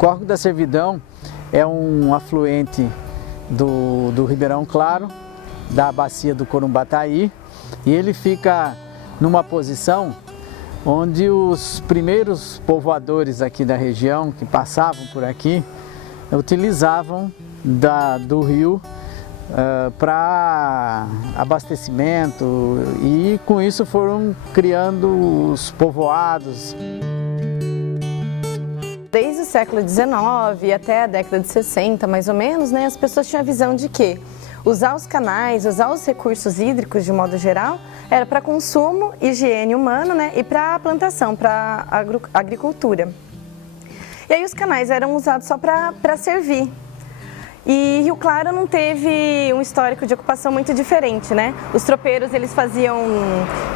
Córrego da Servidão é um afluente do Ribeirão Claro, da bacia do Corumbataí, e ele fica numa posição onde os primeiros povoadores aqui da região, que passavam por aqui, utilizavam do rio para abastecimento, e com isso foram criando os povoados. Desde o século XIX até a década de 60, mais ou menos, né, as pessoas tinham a visão de que usar os canais, usar os recursos hídricos de modo geral, era para consumo, higiene humano, né, e para plantação, para agricultura. E aí os canais eram usados só para servir. E Rio Claro não teve um histórico de ocupação muito diferente, né? Os tropeiros, eles faziam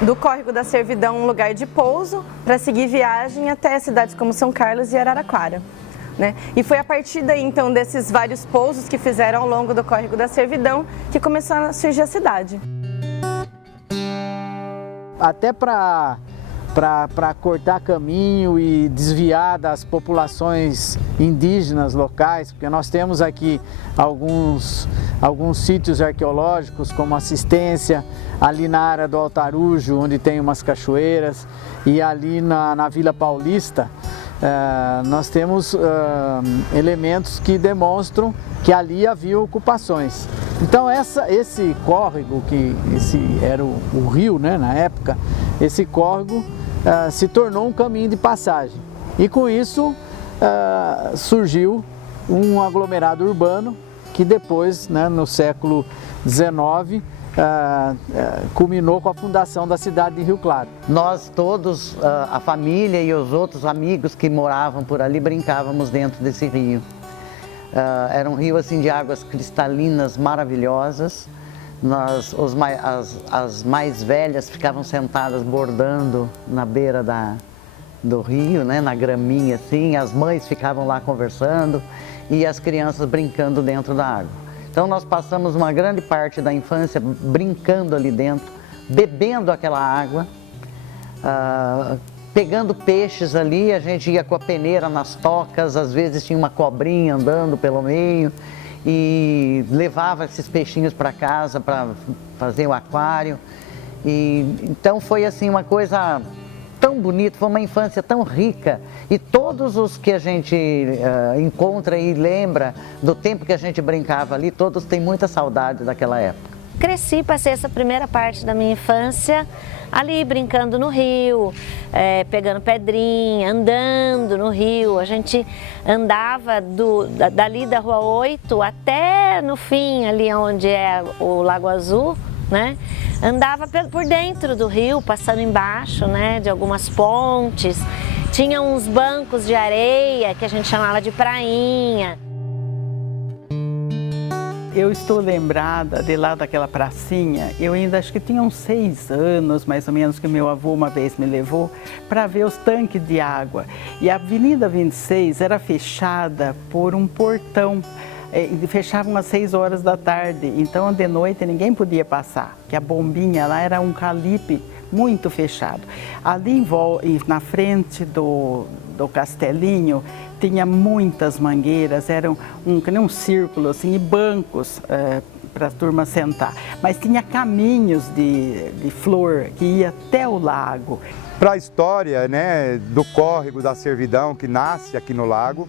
do Córrego da Servidão um lugar de pouso para seguir viagem até cidades como São Carlos e Araraquara, né? E foi a partir daí, então, desses vários pousos que fizeram ao longo do Córrego da Servidão que começou a surgir a cidade. Até para cortar caminho e desviar das populações indígenas locais, porque nós temos aqui alguns sítios arqueológicos, como Assistência, ali na área do Altarujo, onde tem umas cachoeiras, e ali na Vila Paulista, nós temos elementos que demonstram que ali havia ocupações. Então esse córrego, esse era o rio, né, na época, esse córrego se tornou um caminho de passagem, e com isso surgiu um aglomerado urbano que depois, né, no século XIX, culminou com a fundação da cidade de Rio Claro. Nós todos, a família e os outros amigos que moravam por ali, brincávamos dentro desse rio. Era um rio assim de águas cristalinas maravilhosas. As mais velhas ficavam sentadas bordando na beira do rio, né, na graminha assim, as mães ficavam lá conversando e as crianças brincando dentro da água. Então nós passamos uma grande parte da infância brincando ali dentro, bebendo aquela água, pegando peixes ali. A gente ia com a peneira nas tocas, às vezes tinha uma cobrinha andando pelo meio, e levava esses peixinhos para casa para fazer o aquário. E então foi assim uma coisa tão bonita, foi uma infância tão rica, e todos os que a gente encontra e lembra do tempo que a gente brincava ali, todos têm muita saudade daquela época. Cresci, passei essa primeira parte da minha infância ali brincando no rio, pegando pedrinha, andando no rio. A gente andava dali da Rua 8 até no fim, ali onde é o Lago Azul, né? Andava por dentro do rio, passando embaixo, né, de algumas pontes. Tinha uns bancos de areia que a gente chamava de prainha. Eu estou lembrada de lá daquela pracinha. Eu ainda acho que tinha uns 6 anos, mais ou menos, que meu avô uma vez me levou para ver os tanques de água. E a Avenida 26 era fechada por um portão. Fechavam às 6 horas da tarde, então de noite ninguém podia passar, que a bombinha lá era um calipe muito fechado. Ali na frente do castelinho tinha muitas mangueiras, eram um círculo assim, e bancos para a turma sentar. Mas tinha caminhos de flor que ia até o lago. Para a história, né, do Córrego da Servidão, que nasce aqui no lago,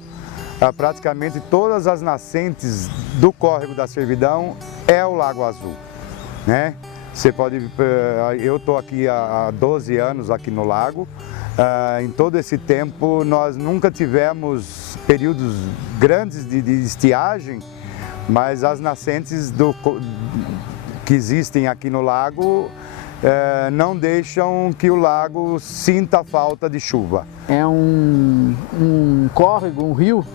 praticamente todas as nascentes do Córrego da Servidão é o Lago Azul, né? Você pode, eu estou aqui há 12 anos aqui no lago. Em todo esse tempo nós nunca tivemos períodos grandes de estiagem, mas as nascentes que existem aqui no lago não deixam que o lago sinta a falta de chuva. É um córrego, um rio,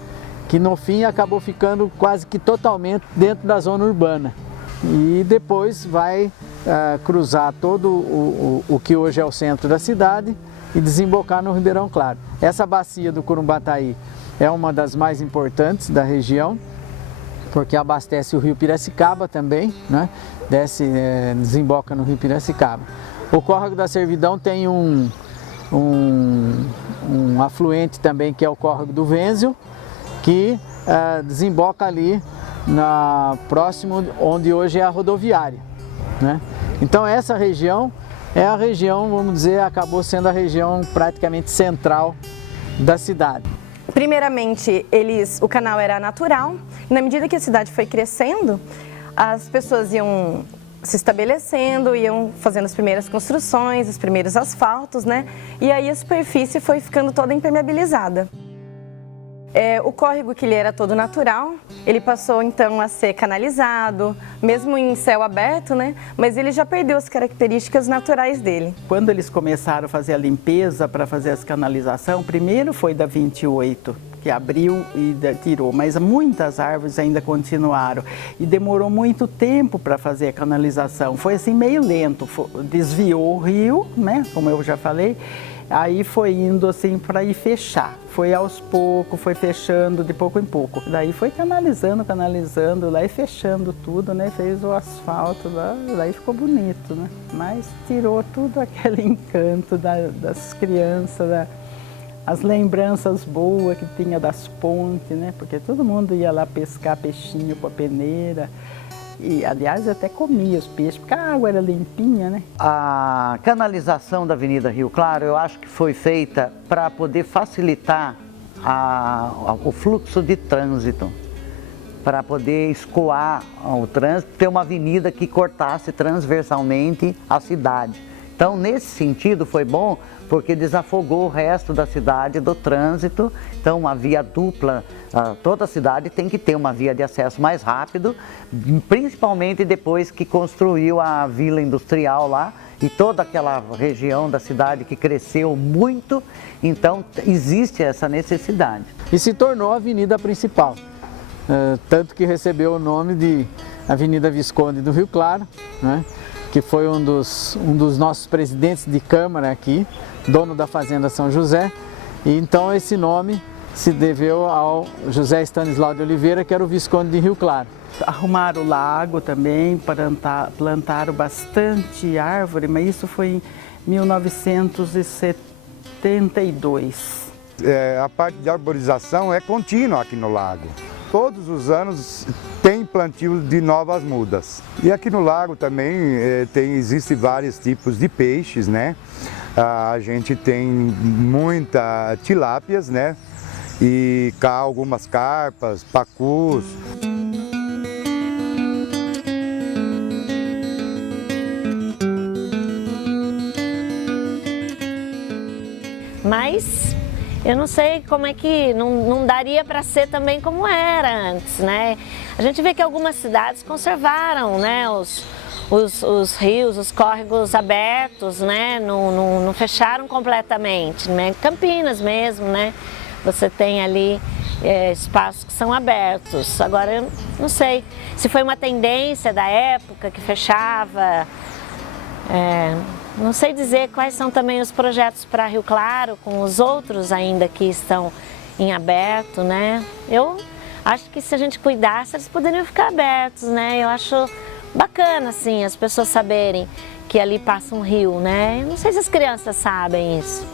que no fim acabou ficando quase que totalmente dentro da zona urbana. E depois vai cruzar todo o que hoje é o centro da cidade e desembocar no Ribeirão Claro. Essa bacia do Corumbataí é uma das mais importantes da região, porque abastece o rio Piracicaba também, né? Desemboca no rio Piracicaba. O Córrego da Servidão tem um afluente também, que é o Córrego do Venzio, que desemboca ali próximo onde hoje é a rodoviária, né? Então essa região é a região, vamos dizer, acabou sendo a região praticamente central da cidade. Primeiramente, o canal era natural, e na medida que a cidade foi crescendo, as pessoas iam se estabelecendo, iam fazendo as primeiras construções, os primeiros asfaltos, né? E aí a superfície foi ficando toda impermeabilizada. O córrego, que ele era todo natural, ele passou então a ser canalizado, mesmo em céu aberto, né? Mas ele já perdeu as características naturais dele. Quando eles começaram a fazer a limpeza para fazer as canalização, primeiro foi da 28, que abriu e tirou, mas muitas árvores ainda continuaram e demorou muito tempo para fazer a canalização. Foi assim meio lento, desviou o rio, né? Como eu já falei. Aí foi indo assim para ir fechar, foi aos poucos, foi fechando de pouco em pouco. Daí foi canalizando lá e fechando tudo, né? Fez o asfalto lá, daí ficou bonito, né? Mas tirou tudo aquele encanto das crianças, as lembranças boas que tinha das pontes, né? Porque todo mundo ia lá pescar peixinho com a peneira. E, aliás, eu até comia os peixes, porque a água era limpinha, né? A canalização da Avenida Rio Claro, eu acho que foi feita para poder facilitar o fluxo de trânsito, para poder escoar o trânsito, ter uma avenida que cortasse transversalmente a cidade. Então, nesse sentido, foi bom, porque desafogou o resto da cidade do trânsito. Então, uma via dupla, toda a cidade tem que ter uma via de acesso mais rápido, principalmente depois que construiu a Vila Industrial lá e toda aquela região da cidade que cresceu muito. Então, existe essa necessidade. E se tornou a avenida principal, tanto que recebeu o nome de Avenida Visconde do Rio Claro, né? Que foi um dos nossos presidentes de Câmara aqui, dono da Fazenda São José, e então esse nome se deveu ao José Stanislau de Oliveira, que era o Visconde de Rio Claro. Arrumaram o lago também, plantaram bastante árvore, mas isso foi em 1972. A parte de arborização é contínua aqui no lago. Todos os anos tem plantio de novas mudas. E aqui no lago também existem vários tipos de peixes, né? A gente tem muita tilápias, né? E algumas carpas, pacus. Mas eu não sei como é que não daria para ser também como era antes, né? A gente vê que algumas cidades conservaram, né, os rios, os córregos abertos, né? Não fecharam completamente, né? Campinas mesmo, né? Você tem ali espaços que são abertos. Agora eu não sei se foi uma tendência da época que fechava. Não sei dizer quais são também os projetos para Rio Claro, com os outros ainda que estão em aberto, né? Eu acho que se a gente cuidasse, eles poderiam ficar abertos, né? Eu acho bacana, assim, as pessoas saberem que ali passa um rio, né? Eu não sei se as crianças sabem isso.